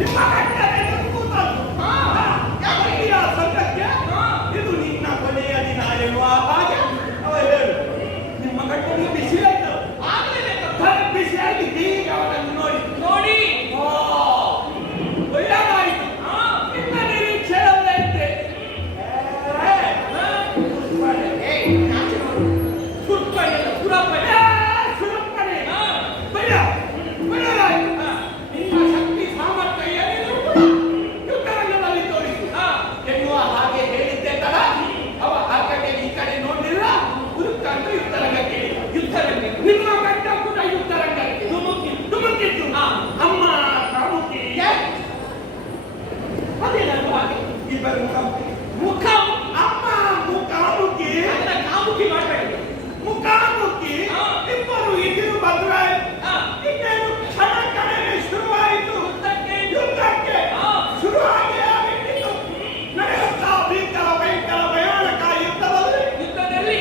ನಿಮ್ಮ ಗಂಡನೇ ಕೂತದ್ದು. ಯಾವತ್ತೀಯ ಸಂಘಕ್ಕೆ ಇದು ನಿನ್ನ ಕೊನೆಯ ದಿನ ಎನ್ನುವ ಹಾಗೆ ಅವ ಹೇಳು. ನಿಮ್ಮ ಗಂಡನಿಗೆ ಬಿಸಿ ಆಯ್ತು. ಬಿಸಿಯಾಗಿ ಈಗ ಅವನನ್ನು ನೋಡಿ ನೋಡಿ ಒಳ್ಳೆದಾಯಿತು. ನಿನ್ನ ನಿರೀಕ್ಷೆ ಇದ್ದೆ. ನಿನ್ನ ಶಕ್ತಿ ಸಾಮರ್ಥ್ಯ ಏನಿದ್ರು ಕೂಡ ಯುದ್ಧರಂಗದಲ್ಲಿ ತೋರಿಸು ಎನ್ನುವ ಹಾಗೆ ಹೇಳಿದ್ದೆ ತಡ. ಅವ ಆ ಕಡೆ ಈ ಕಡೆ ನೋಡಿಲ್ಲ. ಹುಡುಕಂತ ಯುದ್ಧರಂಗಕ್ಕೆ ನಿಮ್ಮ ಗಂಡ ಕೂಡ ಯುದ್ಧರಂಗಕ್ಕೆ ಧುಮುಕಿದ್ದು. ಅಮ್ಮ ಕಾಮುಕಿ ಅದೇನಲ್ವ ಹಾಗೆ ಇಬ್ಬರು ಮುಖ ಅಮ್ಮ ಮುಖಾಮುಖಿ ಕಾಮುಕಿ ಮಾಡಬೇಡಿ. ಮುಖಾಮುಖಿ ಇಬ್ಬರು ಇದಿರು ಬಂದ್ರೆ ಇನ್ನೇನು ಕ್ಷಣ ಕಡೆಗೆ ಶುರುವಾಯಿತು. ಯುದ್ಧಕ್ಕೆ ಶುರುವಾಗಿ ಆಗಿತ್ತು. ನಡೆಯುತ್ತಾ ಭೀಕರ ಭಯಂಕರ ಭಯಾನಕ ಯುದ್ಧದಲ್ಲಿ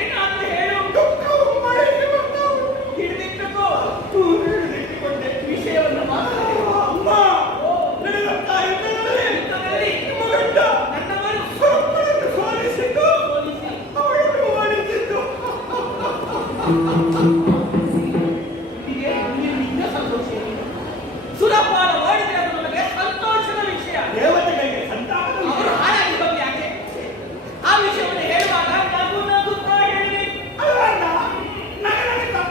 ಏನಾದ್ರು ಹೇಳು. ಹಿಡಿದಿಟ್ಟುಕೊಂಡೆ ವಿಷಯವನ್ನು ಅಮ್ಮ ನಡೆಯುತ್ತಾ ಯುದ್ಧದಲ್ಲಿ ನಿಮ್ಮ ಗಂಡ ನನ್ನವರು ಸೋಲಿಸಿದ್ದು ಅವಳನ್ನು ಓಡಿಸಿದ್ದು. ಸಂತೋಷ ಸುರಪಾಲ ಓಡಿದೆ ಅದು ನಮಗೆ ಸಂತೋಷದ ವಿಷಯ. ದೇವತೆಗಳಿಗೆ ಸಂತಾನ ಅವರು ಹಾಳಾಗಿ ಬಗ್ಗೆ ಯಾಕೆ ಆ ವಿಷಯವನ್ನು ಹೇಳುವಾಗ ನಗು ನಗುತ್ತಾ ಹೇಳಿದೆ.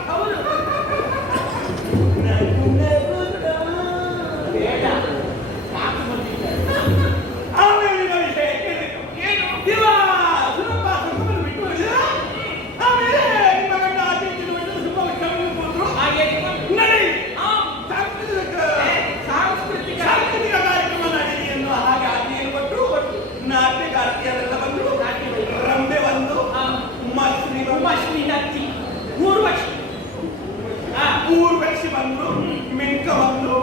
ಹೌದು ಬೇಡ ಸಾಕು ಬಂದಿದ್ದಾರೆ. ಆಮೇಲಿನ ವಿಷಯ ಏನು ದಿವ ಸುಲಭ ಸುಮ್ಮನೆ ಬಿಟ್ಟು ಆಮೇಲೆ ನಿಮ್ಮ ಗಂಡ ಆಚೆ ಸುಮ್ಮ ಹೋದ್ರು. ಹಾಗೆ ನಡಿ ಸಾಂಸ್ಕೃತಿಕ ಕಾರ್ಯಕ್ರಮ ನಡೀಲಿ ಎನ್ನುವ ಹಾಗೆ ಆಜ್ಞೆಯನ್ನು ಕೊಟ್ಟು ನಾಟ್ಯಗಾರ್ತಿಯರೆಲ್ಲ ಬಂದರು. ರಂಬೆ ಬಂದು ಮಶ್ನಿ ನಚ್ಚಿ ಊರ್ವಶಿ ಬಂದ್ರು. ಮಿಂಕ ಬಂದ್ರು.